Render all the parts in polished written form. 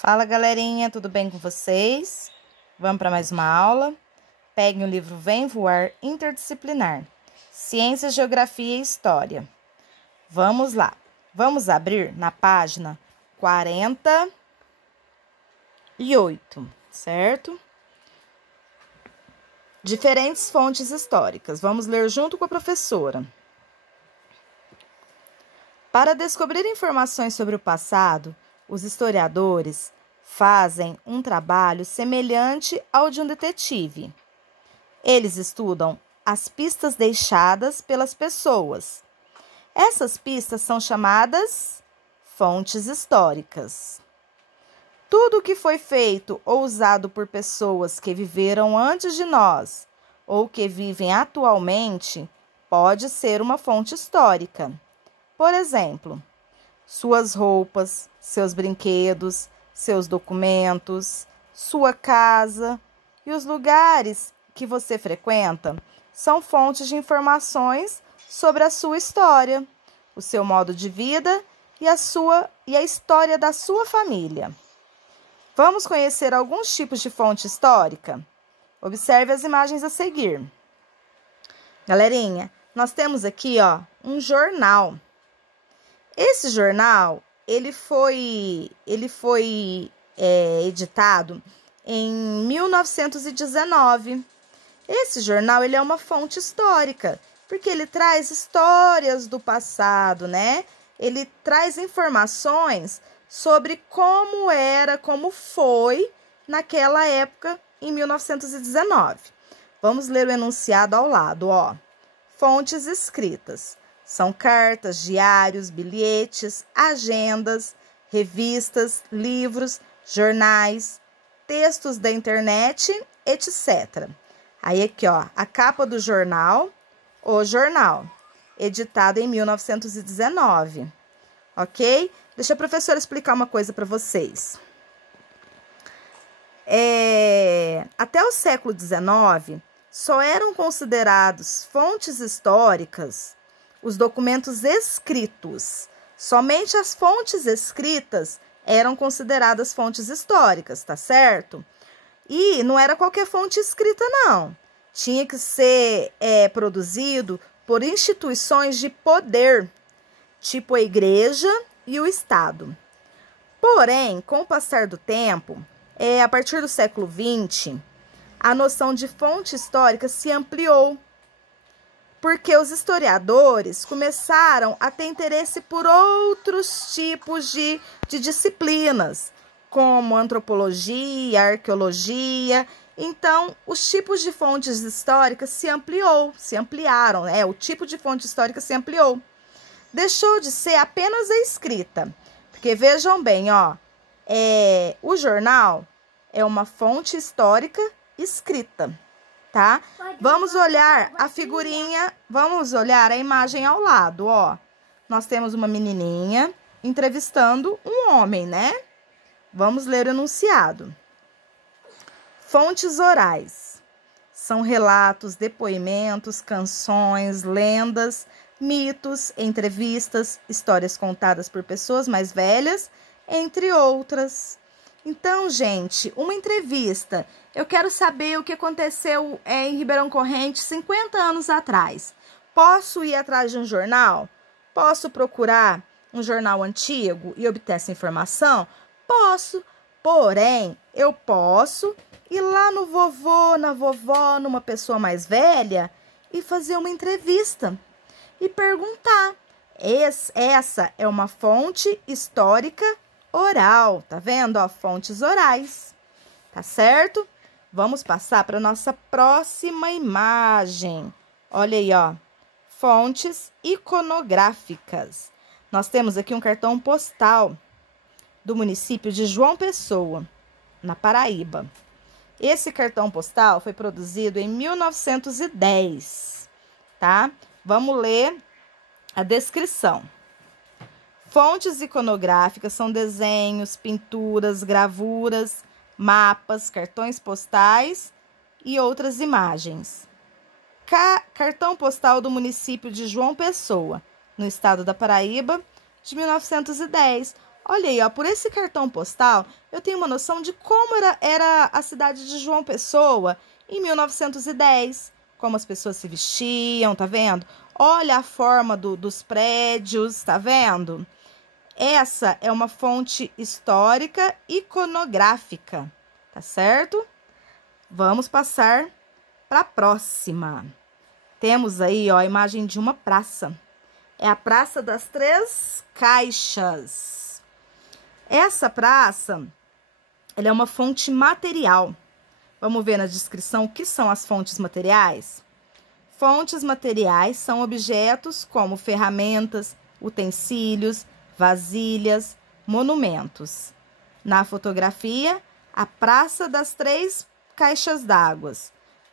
Fala, galerinha, tudo bem com vocês? Vamos para mais uma aula? Peguem o livro Vem Voar Interdisciplinar, Ciência, Geografia e História. Vamos lá. Vamos abrir na página 48, certo? Diferentes fontes históricas. Vamos ler junto com a professora. Para descobrir informações sobre o passado, os historiadores fazem um trabalho semelhante ao de um detetive. Eles estudam as pistas deixadas pelas pessoas. Essas pistas são chamadas fontes históricas. Tudo que foi feito ou usado por pessoas que viveram antes de nós ou que vivem atualmente pode ser uma fonte histórica. Por exemplo, suas roupas, seus brinquedos, seus documentos, sua casa e os lugares que você frequenta são fontes de informações sobre a sua história, o seu modo de vida e a história da sua família. Vamos conhecer alguns tipos de fonte histórica? Observe as imagens a seguir. Galerinha, nós temos aqui, um jornal. Esse jornal, ele foi editado em 1919. Esse jornal, ele é uma fonte histórica, porque ele traz histórias do passado, né? Ele traz informações sobre como era, como foi naquela época, em 1919. Vamos ler o enunciado ao lado, Fontes escritas. São cartas, diários, bilhetes, agendas, revistas, livros, jornais, textos da internet, etc. Aí aqui, a capa do jornal, o jornal, editado em 1919, ok? Deixa a professora explicar uma coisa para vocês. Até o século XIX, só eram considerados fontes históricas os documentos escritos. Somente as fontes escritas eram consideradas fontes históricas, tá certo? E não era qualquer fonte escrita, não. Tinha que ser produzido por instituições de poder, tipo a igreja e o Estado. Porém, com o passar do tempo, a partir do século XX, a noção de fonte histórica se ampliou, porque os historiadores começaram a ter interesse por outros tipos de disciplinas, como antropologia, arqueologia. Então, os tipos de fontes históricas se ampliaram, o tipo de fonte histórica se ampliou. Deixou de ser apenas a escrita, porque vejam bem, o jornal é uma fonte histórica escrita, tá? Vamos olhar a figurinha, vamos olhar a imagem ao lado, Nós temos uma menininha entrevistando um homem, né? Vamos ler o enunciado. Fontes orais. São relatos, depoimentos, canções, lendas, mitos, entrevistas, histórias contadas por pessoas mais velhas, entre outras. Então, gente, uma entrevista. Eu quero saber o que aconteceu em Ribeirão Corrente 50 anos atrás. Posso ir atrás de um jornal? Posso procurar um jornal antigo e obter essa informação? Posso, porém, eu posso ir lá no vovô, na vovó, numa pessoa mais velha e fazer uma entrevista e perguntar. Essa é uma fonte histórica oral, tá vendo? Fontes orais, tá certo? Vamos passar para nossa próxima imagem. Olha aí, fontes iconográficas. Nós temos aqui um cartão postal do município de João Pessoa, na Paraíba. Esse cartão postal foi produzido em 1910, tá? Vamos ler a descrição. Fontes iconográficas são desenhos, pinturas, gravuras, mapas, cartões postais e outras imagens. Cartão postal do município de João Pessoa, no estado da Paraíba, de 1910. Olha aí, ó, por esse cartão postal, eu tenho uma noção de como era a cidade de João Pessoa em 1910, como as pessoas se vestiam, tá vendo? Olha a forma dos prédios, tá vendo? Essa é uma fonte histórica iconográfica, tá certo? Vamos passar para a próxima. Temos aí, ó, a imagem de uma praça. É a Praça das Três Caixas. Essa praça, ela é uma fonte material. Vamos ver na descrição o que são as fontes materiais? Fontes materiais são objetos como ferramentas, utensílios, vasilhas, monumentos. Na fotografia, a Praça das Três Caixas d'Água,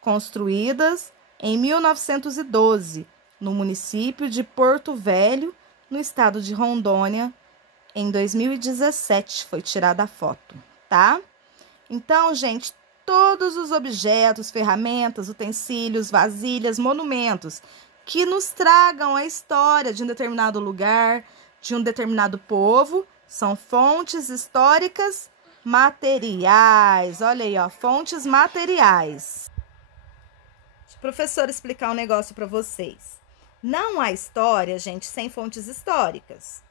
construídas em 1912, no município de Porto Velho, no estado de Rondônia. Em 2017 foi tirada a foto, tá? Então, gente, todos os objetos, ferramentas, utensílios, vasilhas, monumentos que nos tragam a história de um determinado lugar, de um determinado povo, são fontes históricas materiais. Olha aí, ó, fontes materiais. Deixa o professor explicar um negócio para vocês. Não há história, gente, sem fontes históricas.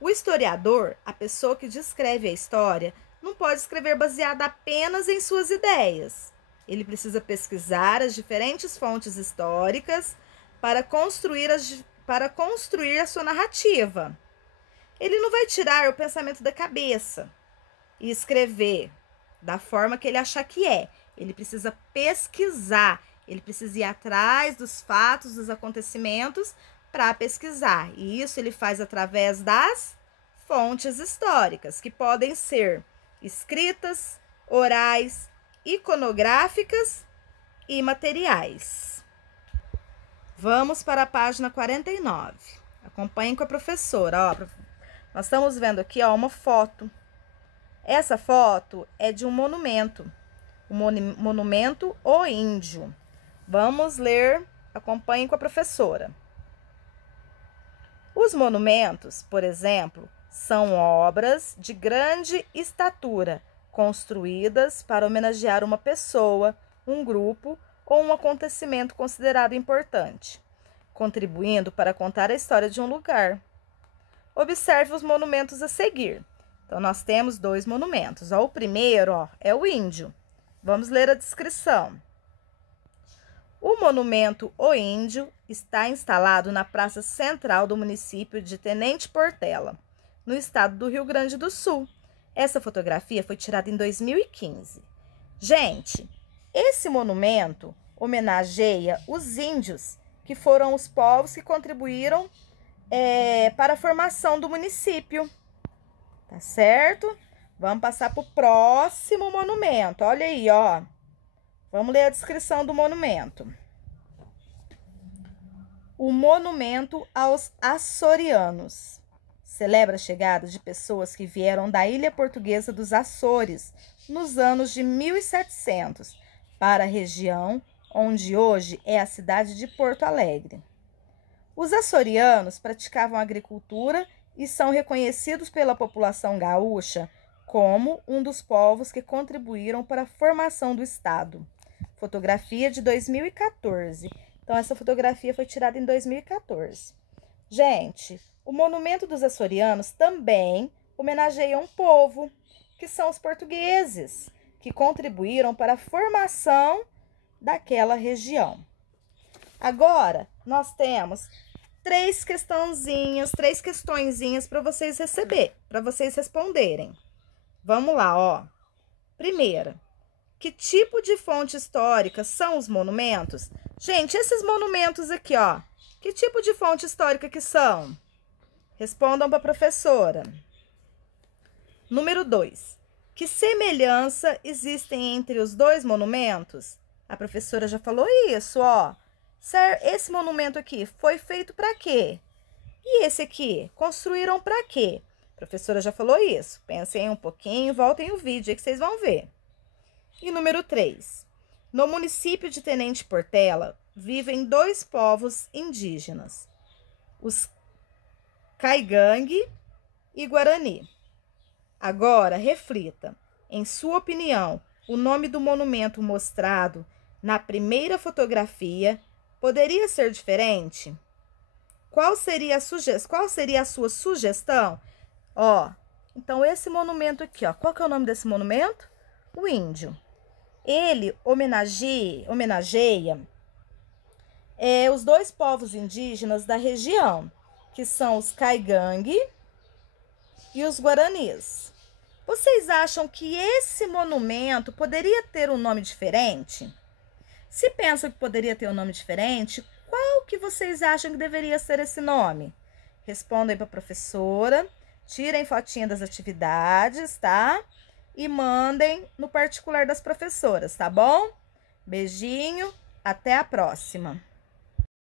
O historiador, a pessoa que descreve a história, não pode escrever baseada apenas em suas ideias. Ele precisa pesquisar as diferentes fontes históricas para construir a sua narrativa. Ele não vai tirar o pensamento da cabeça e escrever da forma que ele achar que é. Ele precisa pesquisar, ele precisa ir atrás dos fatos, dos acontecimentos para pesquisar. E isso ele faz através das fontes históricas, que podem ser escritas, orais, iconográficas e materiais. Vamos para a página 49. Acompanhem com a professora. Ó, nós estamos vendo aqui, ó, uma foto. Essa foto é de um monumento, o monumento O Índio. Vamos ler, acompanhem com a professora. Os monumentos, por exemplo, são obras de grande estatura, construídas para homenagear uma pessoa, um grupo ou um acontecimento considerado importante, contribuindo para contar a história de um lugar. Observe os monumentos a seguir. Então, nós temos dois monumentos. Ó, o primeiro, ó, é o Índio. Vamos ler a descrição. O monumento O Índio está instalado na praça central do município de Tenente Portela, no estado do Rio Grande do Sul. Essa fotografia foi tirada em 2015. Gente, esse monumento homenageia os índios, que foram os povos que contribuíram para a formação do município. Tá certo? Vamos passar para o próximo monumento. Olha aí, ó. Vamos ler a descrição do monumento. O monumento aos açorianos celebra a chegada de pessoas que vieram da ilha portuguesa dos Açores nos anos de 1700 para a região onde hoje é a cidade de Porto Alegre. Os açorianos praticavam agricultura e são reconhecidos pela população gaúcha como um dos povos que contribuíram para a formação do estado. Fotografia de 2014. Então, essa fotografia foi tirada em 2014. Gente, o Monumento dos Açorianos também homenageia um povo, que são os portugueses, que contribuíram para a formação daquela região. Agora, nós temos três questõezinhas para vocês responderem. Vamos lá, ó. Primeira, que tipo de fonte histórica são os monumentos? Gente, esses monumentos aqui, ó, que tipo de fonte histórica que são? Respondam para a professora. Número 2. Que semelhança existem entre os dois monumentos? A professora já falou isso, ó. Esse monumento aqui foi feito para quê? E esse aqui, construíram para quê? A professora já falou isso. Pensem um pouquinho, voltem o vídeo aí que vocês vão ver. E número 3. No município de Tenente Portela, vivem dois povos indígenas, os Caigangue e Guarani. Agora, reflita. Em sua opinião, o nome do monumento mostrado na primeira fotografia poderia ser diferente? Qual seria a sua sugestão? Ó, então esse monumento aqui, ó, qual que é o nome desse monumento? O Índio. Ele homenageia os dois povos indígenas da região, que são os Caigangue e os Guaranis. Vocês acham que esse monumento poderia ter um nome diferente? Se pensam que poderia ter um nome diferente, qual que vocês acham que deveria ser esse nome? Respondam aí para a professora, tirem fotinha das atividades, tá? E mandem no particular das professoras, tá bom? Beijinho, até a próxima!